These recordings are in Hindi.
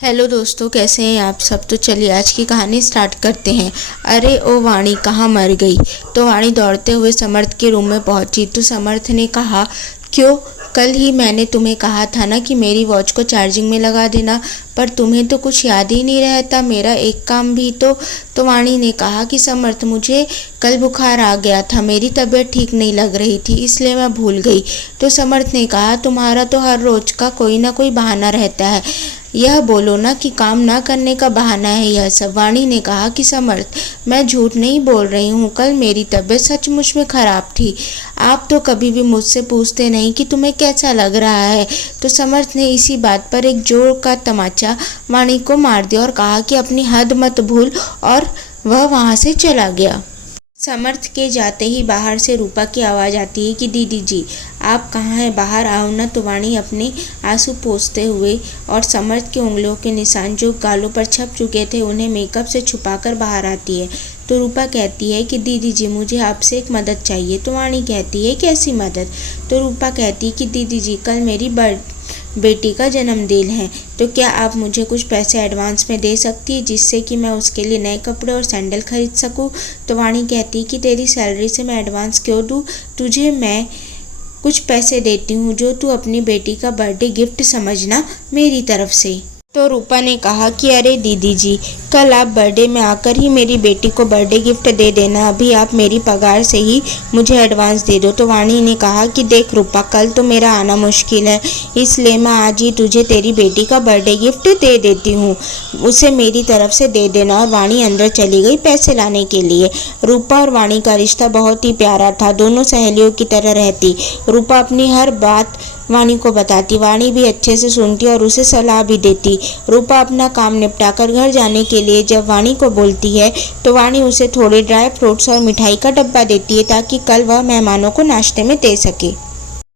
हेलो दोस्तों, कैसे हैं आप सब। तो चलिए आज की कहानी स्टार्ट करते हैं। अरे ओ वाणी कहाँ मर गई। तो वाणी दौड़ते हुए समर्थ के रूम में पहुंची तो समर्थ ने कहा, क्यों, कल ही मैंने तुम्हें कहा था ना कि मेरी वॉच को चार्जिंग में लगा देना, पर तुम्हें तो कुछ याद ही नहीं रहता मेरा एक काम भी। तो वाणी ने कहा कि समर्थ, मुझे कल बुखार आ गया था, मेरी तबीयत ठीक नहीं लग रही थी, इसलिए मैं भूल गई। तो समर्थ ने कहा, तुम्हारा तो हर रोज का कोई ना कोई बहाना रहता है, यह बोलो ना कि काम ना करने का बहाना है यह सब। वाणी ने कहा कि समर्थ, मैं झूठ नहीं बोल रही हूँ, कल मेरी तबीयत सचमुच में खराब थी। आप तो कभी भी मुझसे पूछते नहीं कि तुम्हें कैसा लग रहा है। तो समर्थ ने इसी बात पर एक जोर का तमाचा वाणी को मार दिया और कहा कि अपनी हद मत भूल, और वह वहां से चला गया। समर्थ के जाते ही बाहर से रूपा की आवाज़ आती है कि दीदी जी आप कहाँ हैं, बाहर आओ ना। तो वाणी अपने आंसू पोंछते हुए और समर्थ की उंगलियों के निशान जो गालों पर छप चुके थे उन्हें मेकअप से छुपाकर बाहर आती है। तो रूपा कहती है कि दीदी जी मुझे आपसे एक मदद चाहिए। तो वाणी कहती है, कैसी मदद। तो रूपा कहती है कि दीदी जी कल मेरी बेटी का जन्मदिन है, तो क्या आप मुझे कुछ पैसे एडवांस में दे सकती है जिससे कि मैं उसके लिए नए कपड़े और सैंडल खरीद सकूं। तो वाणी कहती कि तेरी सैलरी से मैं एडवांस क्यों दूं, तुझे मैं कुछ पैसे देती हूँ जो तू अपनी बेटी का बर्थडे गिफ्ट समझना मेरी तरफ से। तो रूपा ने कहा कि अरे दीदी जी, कल आप बर्थडे में आकर ही मेरी बेटी को बर्थडे गिफ्ट दे देना, अभी आप मेरी पगार से ही मुझे एडवांस दे दो। तो वाणी ने कहा कि देख रूपा, कल तो मेरा आना मुश्किल है, इसलिए मैं आज ही तुझे तेरी बेटी का बर्थडे गिफ्ट दे देती हूँ, उसे मेरी तरफ से दे देना। और वाणी अंदर चली गई पैसे लाने के लिए। रूपा और वाणी का रिश्ता बहुत ही प्यारा था, दोनों सहेलियों की तरह रहती। रूपा अपनी हर बात वाणी को बताती, वाणी भी अच्छे से सुनती और उसे सलाह भी देती। रूपा अपना काम निपटाकर घर जाने के लिए जब वाणी को बोलती है तो वाणी उसे थोड़े ड्राई फ्रूट्स और मिठाई का डब्बा देती है ताकि कल वह मेहमानों को नाश्ते में दे सके।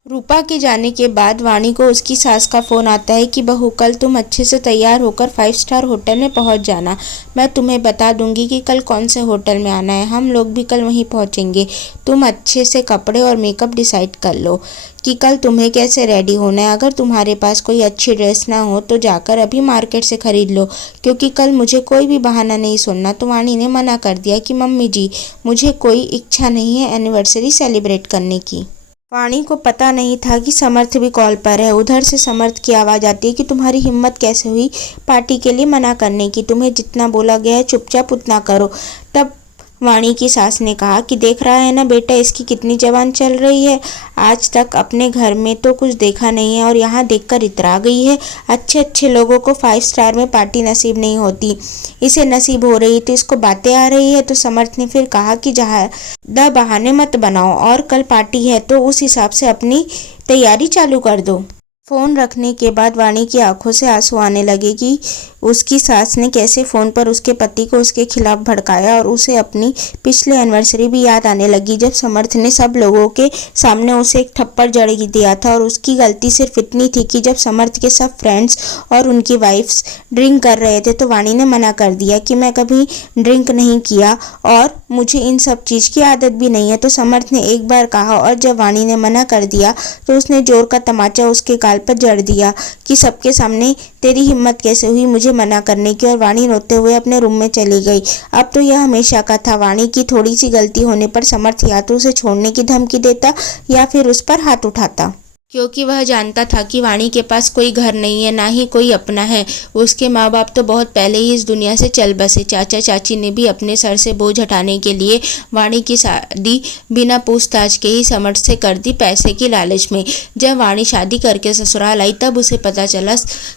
रूपा के जाने के बाद वाणी को उसकी सास का फ़ोन आता है कि बहू, कल तुम अच्छे से तैयार होकर 5 स्टार होटल में पहुंच जाना। मैं तुम्हें बता दूंगी कि कल कौन से होटल में आना है, हम लोग भी कल वहीं पहुंचेंगे। तुम अच्छे से कपड़े और मेकअप डिसाइड कर लो कि कल तुम्हें कैसे रेडी होना है। अगर तुम्हारे पास कोई अच्छी ड्रेस ना हो तो जाकर अभी मार्केट से खरीद लो, क्योंकि कल मुझे कोई भी बहाना नहीं सुनना। तो वाणी ने मना कर दिया कि मम्मी जी, मुझे कोई इच्छा नहीं है एनिवर्सरी सेलिब्रेट करने की। वाणी को पता नहीं था कि समर्थ भी कॉल पर है। उधर से समर्थ की आवाज़ आती है कि तुम्हारी हिम्मत कैसे हुई पार्टी के लिए मना करने की, तुम्हें जितना बोला गया है चुपचाप उतना करो। तब वाणी की सास ने कहा कि देख रहा है ना बेटा, इसकी कितनी जबान चल रही है, आज तक अपने घर में तो कुछ देखा नहीं है और यहाँ देखकर इतरा गई है। अच्छे अच्छे लोगों को 5 स्टार में पार्टी नसीब नहीं होती, इसे नसीब हो रही तो इसको बातें आ रही है। तो समर्थ ने फिर कहा कि ज़्यादा बहाने मत बनाओ और कल पार्टी है तो उस हिसाब से अपनी तैयारी चालू कर दो। फ़ोन रखने के बाद वाणी की आंखों से आंसू आने लगे कि उसकी सास ने कैसे फ़ोन पर उसके पति को उसके खिलाफ भड़काया, और उसे अपनी पिछली एनिवर्सरी भी याद आने लगी जब समर्थ ने सब लोगों के सामने उसे एक थप्पड़ जड़ दिया था। और उसकी गलती सिर्फ इतनी थी कि जब समर्थ के सब फ्रेंड्स और उनकी वाइफ्स ड्रिंक कर रहे थे तो वाणी ने मना कर दिया कि मैं कभी ड्रिंक नहीं किया और मुझे इन सब चीज़ की आदत भी नहीं है। तो समर्थ ने एक बार कहा और जब वाणी ने मना कर दिया तो उसने जोर का तमाचा उसके गाल पर जड़ दिया कि सबके सामने तेरी हिम्मत कैसे हुई मुझे मना करने की। और वाणी रोते हुए अपने रूम में चली गई। अब तो यह हमेशा का था, वाणी की थोड़ी सी गलती होने पर समर्थ या तो उसे छोड़ने की धमकी देता या फिर उस पर हाथ उठाता, क्योंकि वह जानता था कि वाणी के पास कोई घर नहीं है, ना ही कोई अपना है। उसके माँ बाप तो बहुत पहले ही इस दुनिया से चल बसे। चाचा चाची ने भी अपने सर से बोझ हटाने के लिए वाणी की शादी बिना पूछताछ के ही समर्थ से कर दी, पैसे की लालच में। जब वाणी शादी करके ससुराल आई तब उसे पता चला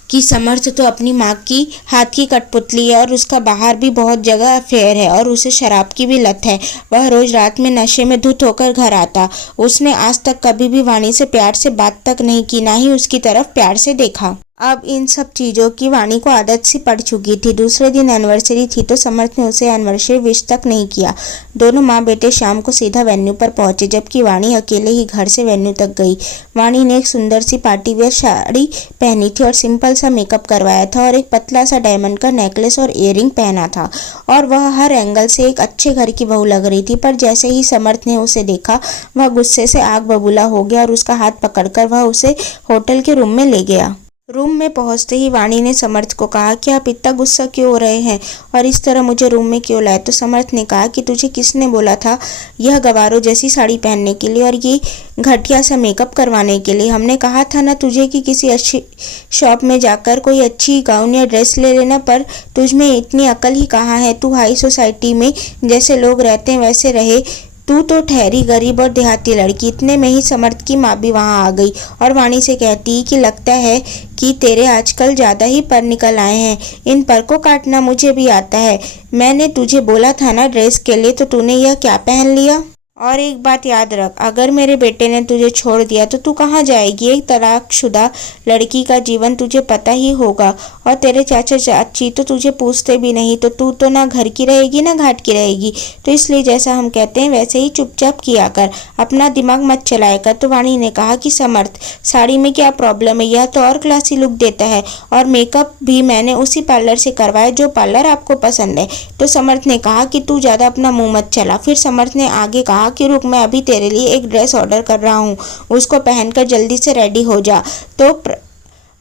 कि समर्थ तो अपनी माँ की हाथ की कठपुतली है और उसका बाहर भी बहुत जगह अफेयर है और उसे शराब की भी लत है। वह रोज रात में नशे में धुत होकर घर आता। उसने आज तक कभी भी वाणी से प्यार से बात तक नहीं की, ना ही उसकी तरफ प्यार से देखा। अब इन सब चीज़ों की वाणी को आदत सी पड़ चुकी थी। दूसरे दिन एनिवर्सरी थी तो समर्थ ने उसे एनिवर्सरी विश तक नहीं किया। दोनों माँ बेटे शाम को सीधा वेन्यू पर पहुंचे, जबकि वाणी अकेले ही घर से वेन्यू तक गई। वाणी ने एक सुंदर सी पार्टी वेयर साड़ी पहनी थी और सिंपल सा मेकअप करवाया था और एक पतला सा डायमंड का नेकलेस और इयररिंग पहना था, और वह हर एंगल से एक अच्छे घर की बहू लग रही थी। पर जैसे ही समर्थ ने उसे देखा वह गुस्से से आग बबूला हो गया और उसका हाथ पकड़कर वह उसे होटल के रूम में ले गया। रूम में पहुंचते ही वाणी ने समर्थ को कहा कि आप इतना गुस्सा क्यों हो रहे हैं और इस तरह मुझे रूम में क्यों लाए। तो समर्थ ने कहा कि तुझे किसने बोला था यह गवारों जैसी साड़ी पहनने के लिए और ये घटिया सा मेकअप करवाने के लिए। हमने कहा था ना तुझे कि किसी अच्छी शॉप में जाकर कोई अच्छी गाउन या ड्रेस ले लेना, पर तुझ में इतनी अकल ही कहाँ है। तू हाई सोसाइटी में जैसे लोग रहते हैं वैसे रहे। तू तो ठहरी गरीब और देहाती लड़की। इतने में ही समर्थ की माँ भी वहाँ आ गई और वाणी से कहती कि लगता है कि तेरे आजकल ज़्यादा ही पर निकल आए हैं। इन पर को काटना मुझे भी आता है। मैंने तुझे बोला था ना ड्रेस के लिए, तो तूने यह क्या पहन लिया। और एक बात याद रख, अगर मेरे बेटे ने तुझे छोड़ दिया तो तू कहाँ जाएगी। एक तलाकशुदा लड़की का जीवन तुझे पता ही होगा और तेरे चाचा चाची तो तुझे पूछते भी नहीं, तो तू तो ना घर की रहेगी ना घाट की रहेगी। तो इसलिए जैसा हम कहते हैं वैसे ही चुपचाप किया कर, अपना दिमाग मत चलाया कर। तो वाणी ने कहा कि समर्थ, साड़ी में क्या प्रॉब्लम है, यह तो और क्लासी लुक देता है और मेकअप भी मैंने उसी पार्लर से करवाया जो पार्लर आपको पसंद है। तो समर्थ ने कहा कि तू ज़्यादा अपना मुँह मत चला। फिर समर्थ ने आगे कहा कि रुक, मैं अभी तेरे लिए एक ड्रेस ऑर्डर कर रहा हूँ, उसको पहनकर जल्दी से रेडी हो जा। तो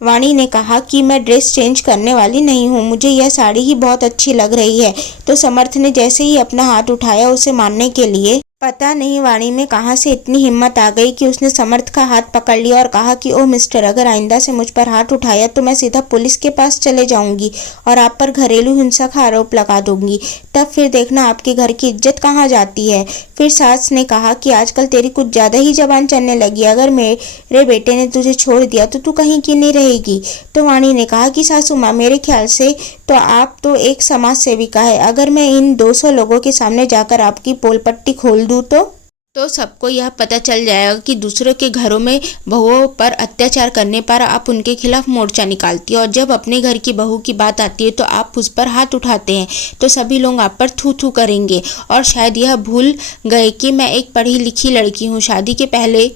वाणी ने कहा कि मैं ड्रेस चेंज करने वाली नहीं हूँ, मुझे यह साड़ी ही बहुत अच्छी लग रही है। तो समर्थ ने जैसे ही अपना हाथ उठाया उसे मारने के लिए, पता नहीं वाणी में कहाँ से इतनी हिम्मत आ गई कि उसने समर्थ का हाथ पकड़ लिया और कहा कि ओह मिस्टर, अगर आइंदा से मुझ पर हाथ उठाया तो मैं सीधा पुलिस के पास चले जाऊंगी और आप पर घरेलू हिंसा का आरोप लगा दूंगी। तब फिर देखना आपके घर की इज्जत कहाँ जाती है। फिर सास ने कहा कि आजकल तेरी कुछ ज़्यादा ही जबान चलने लगी, अगर मेरे बेटे ने तुझे छोड़ दिया तो तू कहीं की नहीं रहेगी। तो वाणी ने कहा कि सासू माँ, मेरे ख्याल से तो आप तो एक समाज सेविका है। अगर मैं इन 200 लोगों के सामने जाकर आपकी पोल पट्टी खोल दूँ तो सबको यह पता चल जाएगा कि दूसरों के घरों में बहुओं पर अत्याचार करने पर आप उनके खिलाफ मोर्चा निकालती है और जब अपने घर की बहू की बात आती है तो आप उस पर हाथ उठाते हैं। तो सभी लोग आप पर थू थू करेंगे और शायद यह भूल गए कि मैं एक पढ़ी लिखी लड़की हूँ। शादी के पहले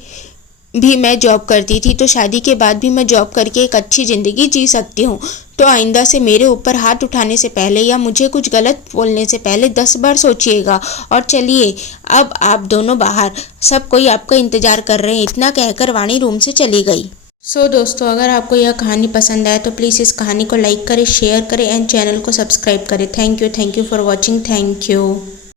भी मैं जॉब करती थी, तो शादी के बाद भी मैं जॉब करके एक अच्छी ज़िंदगी जी सकती हूँ। तो आइंदा से मेरे ऊपर हाथ उठाने से पहले या मुझे कुछ गलत बोलने से पहले 10 बार सोचिएगा। और चलिए अब आप दोनों बाहर, सब कोई आपका इंतज़ार कर रहे हैं। इतना कहकर वाणी रूम से चली गई। सो दोस्तों, अगर आपको यह कहानी पसंद आए तो प्लीज़ इस कहानी को लाइक करें, शेयर करें एंड चैनल को सब्सक्राइब करें। Thank you for watching. Thank you.